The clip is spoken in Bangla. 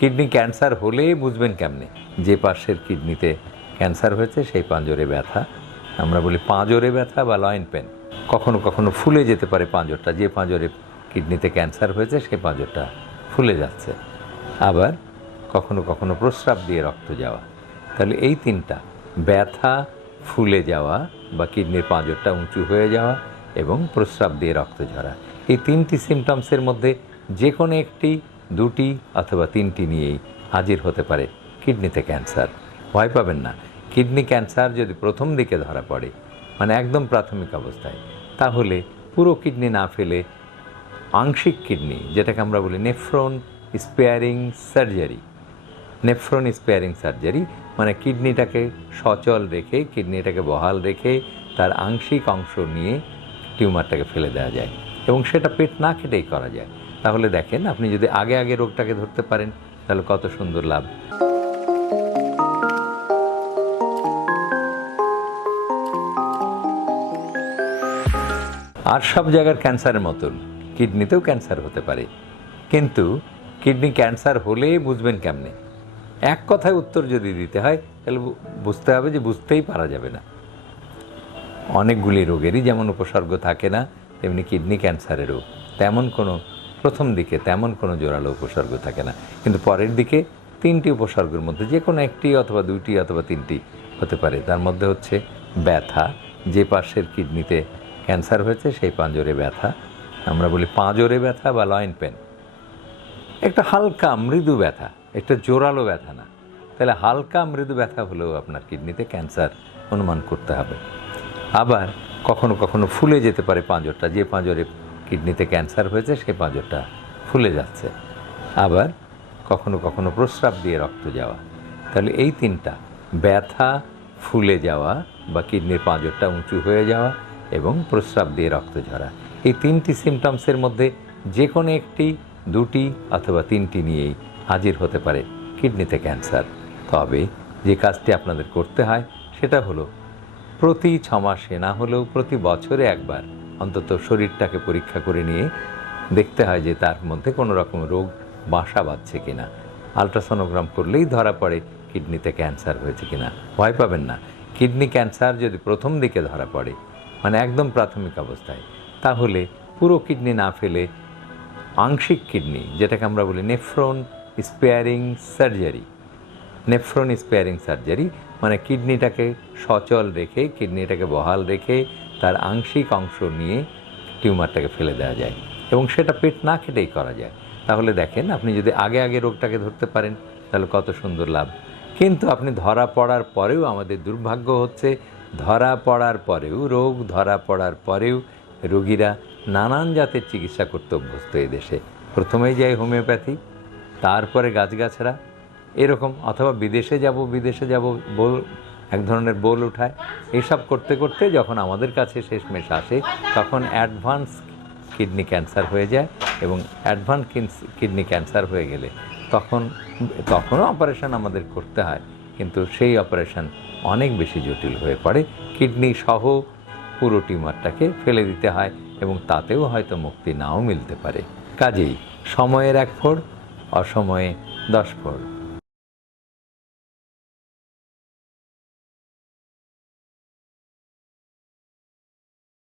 কিডনি ক্যান্সার হলে বুঝবেন কেমনে? যে পাশের কিডনিতে ক্যান্সার হয়েছে, সেই পাঁজরে ব্যথা। আমরা বলি পাঁজরে ব্যথা বা লয়েন পেন কখনো কখনো ফুলে যেতে পারে পাঁজরটা। যে পাঁজরে কিডনিতে ক্যান্সার হয়েছে সেই পাঁজরটা ফুলে যাচ্ছে। আবার কখনো কখনো প্রস্রাব দিয়ে রক্ত যাওয়া। তাহলে এই তিনটা, ব্যথা, ফুলে যাওয়া বা কিডনির পাঁজরটা উঁচু হয়ে যাওয়া এবং প্রস্রাব দিয়ে রক্ত ঝরা। এই তিনটি সিমটমসের মধ্যে যে কোনো একটি দুটি অথবা তিনটি নিয়েই হাজির হতে পারে কিডনিতে ক্যান্সার। ভয় পাবেন না। কিডনি ক্যান্সার যদি প্রথম দিকে ধরা পড়ে মানে একদম প্রাথমিক অবস্থায়, তাহলে পুরো কিডনি না ফেলে আংশিক কিডনি, যেটাকে আমরা বলি nephron sparing surgery. Nephron sparing surgery মানে কিডনিটাকে সচল রেখে, কিডনিটাকে বহাল রেখে তার আংশিক অংশ নিয়ে টিউমারটাকে ফেলে দেওয়া যায় এবং সেটা পেট না কেটেই করা যায়। তাহলে দেখেন, আপনি যদি আগে আগে রোগটাকে ধরতে পারেন, তাহলে কত সুন্দর লাভ। আর সব জায়গার ক্যান্সারের মতন। কিডনিতেও ক্যান্সার হতে পারে। কিন্তু কিডনি ক্যান্সার হলে বুঝবেন কেমনে? এক কথায় উত্তর যদি দিতে হয়, তাহলে বুঝতে হবে যে বুঝতেই পারা যাবে না। অনেকগুলি রোগেরই যেমন উপসর্গ থাকে না, তেমনি কিডনি ক্যান্সারেরও তেমন কোনো প্রথম দিকে তেমন কোনো জোরালো উপসর্গ থাকে না। কিন্তু পরের দিকে তিনটি উপসর্গের মধ্যে যে কোনো একটি অথবা দুইটি অথবা তিনটি হতে পারে। তার মধ্যে হচ্ছে ব্যথা, যে পাশের কিডনিতে ক্যান্সার হয়েছে সেই পাঁজরে ব্যথা। আমরা বলি পাঁজরে ব্যথা বা লয়েন পেন একটা হালকা মৃদু ব্যথা, একটা জোরালো ব্যথা না। তাহলে হালকা মৃদু ব্যথা হলেও আপনার কিডনিতে ক্যান্সার অনুমান করতে হবে। আবার কখনো কখনো ফুলে যেতে পারে পাঁজরটা, যে পাঁজরে কিডনিতে ক্যান্সার হয়েছে সেই পাঁজরটা ফুলে যাচ্ছে। আবার কখনো কখনো প্রস্রাব দিয়ে রক্ত যাওয়া। তাহলে এই তিনটা, ব্যথা, ফুলে যাওয়া বা কিডনির পাঁজরটা উঁচু হয়ে যাওয়া এবং প্রস্রাব দিয়ে রক্ত ঝরা। এই তিনটি সিমটমসের মধ্যে যে কোনো একটি, দুটি অথবা তিনটি নিয়েই হাজির হতে পারে কিডনিতে ক্যান্সার। তবে যে কাজটি আপনাদের করতে হয়, সেটা হলো প্রতি ছমাসে না হলেও প্রতি বছরে একবার অন্তত শরীরটাকে পরীক্ষা করে নিয়ে দেখতে হয় যে তার মধ্যে কোনো রকম রোগ বাসা বাঁধছে কিনা। আলট্রাসোনোগ্রাম করলেই ধরা পড়ে কিডনিতে ক্যান্সার হয়েছে কিনা। ভয় পাবেন না। কিডনি ক্যান্সার যদি প্রথম দিকে ধরা পড়ে মানে একদম প্রাথমিক অবস্থায়, তাহলে পুরো কিডনি না ফেলে আংশিক কিডনি, যেটাকে আমরা বলি nephron sparing surgery. Nephron sparing surgery মানে কিডনিটাকে সচল রেখে, কিডনিটাকে বহাল রেখে তার আংশিক অংশ নিয়ে টিউমারটাকে ফেলে দেওয়া যায় এবং সেটা পেট না খেটেই করা যায়। তাহলে দেখেন, আপনি যদি আগে আগে রোগটাকে ধরতে পারেন, তাহলে কত সুন্দর লাভ। কিন্তু আপনি ধরা পড়ার পরেও আমাদের দুর্ভাগ্য হচ্ছে, ধরা পড়ার পরেও রোগ, ধরা পড়ার পরেও রোগীরা নানান জাতের চিকিৎসা করতে অভ্যস্ত এই দেশে। প্রথমেই যায় হোমিওপ্যাথি, তারপরে গাছগাছরা এরকম, অথবা বিদেশে যাব বিদেশে যাব এক ধরনের বোল উঠায়। এইসব করতে করতে যখন আমাদের কাছে শেষমেশ আসে, তখন অ্যাডভান্স কিডনি ক্যান্সার হয়ে যায় এবং অ্যাডভান্স কিডনি ক্যান্সার হয়ে গেলে তখন, তখনও অপারেশন আমাদের করতে হয়। কিন্তু সেই অপারেশন অনেক বেশি জটিল হয়ে পড়ে। কিডনি সহ পুরো টিউমারটাকে ফেলে দিতে হয় এবং তাতেও হয়তো মুক্তি নাও মিলতে পারে। কাজেই সময়ের এক ফোড়, অসময়ে দশ ফোড়।